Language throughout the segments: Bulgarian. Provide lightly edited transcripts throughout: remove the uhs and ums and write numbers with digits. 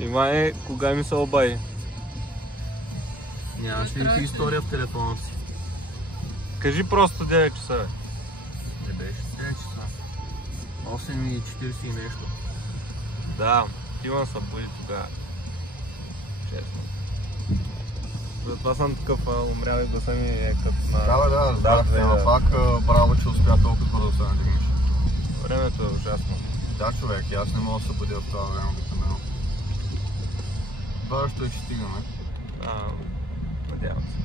Иване, кога ми се обади? Нямаш ли ти история в телефона си? Кажи просто 9 часа, бе. Не беше 9 часа. 8:40 и нещо. Да, Тиман се буди тогава. Честно. Затова съм такъв умрял и гласа ми е като на... Да, пак браво, че успя толкова бързо да се надигнеш. Времето е ужасно. Да, човек, и аз не мога да се будя в това време обикновено. Важното е, че стигаме. Надявам се.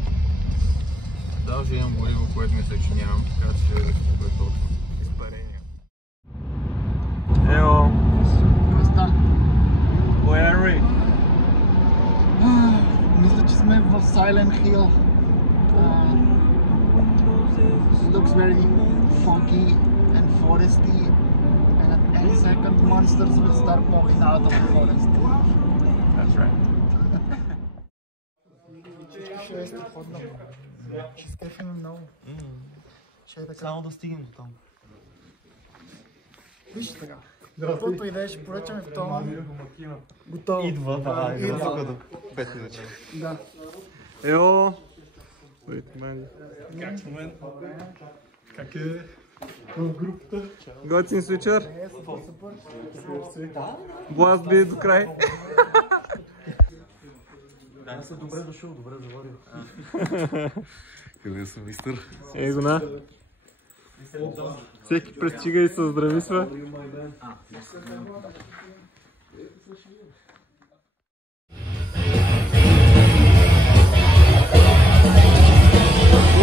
Даже имам гориво, което мисля, че нямам, така че ще е точно. Изпарение. Ео! Where are we? Мисля, че сме в Silent Hill. Looks very funky and foresty, and at any second monsters will start popping out of the forest. That's right. Ще е страхотно. Ще скефим много. Ще е така. Само да стигнем до там. Виж така. Каквото идея ще поръчаме в това. Готово. Идва, да, идва. до 5 иначе. Да. Ео! Как в момента? Как е в групата? Готин с вечер. Супер. Бласт би до край. Да, съм добре дошъл, добре заварил. Къде съм, мистър? Его на. Всеки пристига и се здрависва.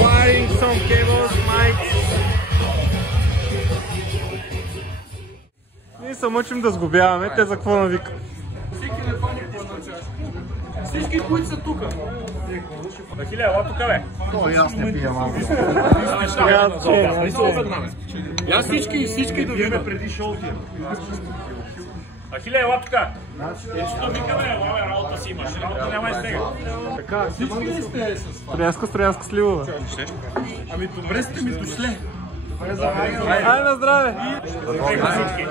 Wiring some cables, mics. Ние се мъчим да сгубяваме, те за какво навикат? Всеки не помни какво означава. Всички, които са тука. Ахиле, ела тука, бе. То и аз не пия малко. Я всички да видя преди шоуто. Ахиле, ела тука. Що викаме, ела, бе, работа си имаш. Работа няма и стега. Така, всички ли сте с това? Стряска сливова. Ами добре сте ми дошле. Айде на здраве! Респект на всички.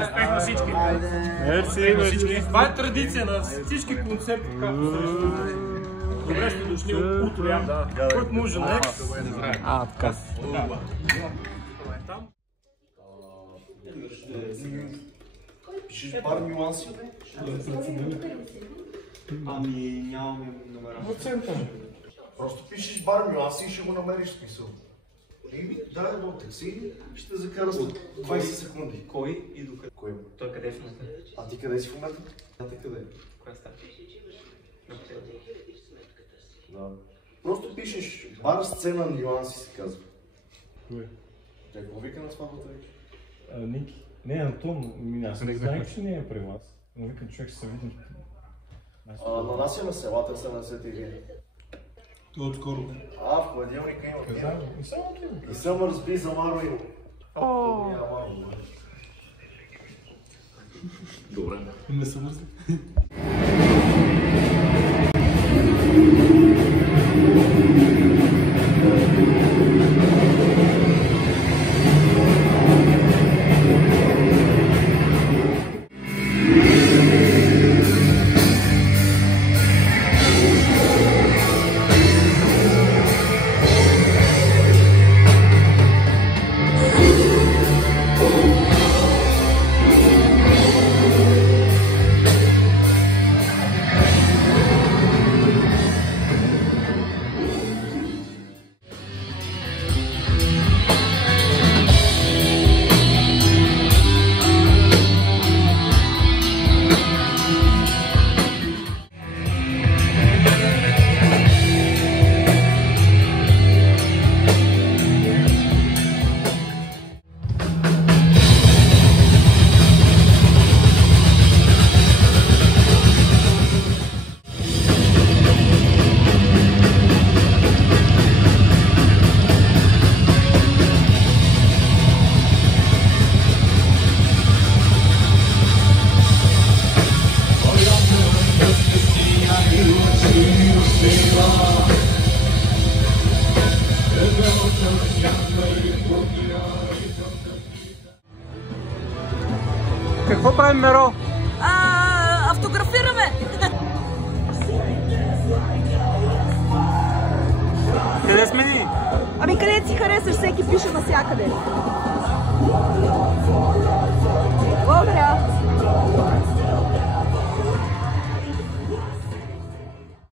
Респект на всички. Мерси. Това е традиция на всички концерти, както срещу. Добре сте дошли от Утроян, да. Който може на екс. Така. Пишеш бар нюанси? Ами нямаме номера. Просто пишеш бар нюанси и ще го намериш смисъл. Дай едно такси, ще закара след 20 секунди. Кой и докъде? Кой? Той къде е в момента? А ти къде си в момента? А ти къде? Коя става? Да. Просто пишеш бар, сцена, нюанси се казва. Кой? Те какво вика на сватбата ви? Ники. Не, Антон, аз не знаех, че не е при вас. Но викам, човек ще се видим. На нас е на селата, се насети вие. Отскоро. В понеделника има. Казах, и само ти. И Съмър сби за Маро има. Добре. Не съм мързли. Какво правим, Меро? Автографираме! си харесаш, всеки пише навсякъде.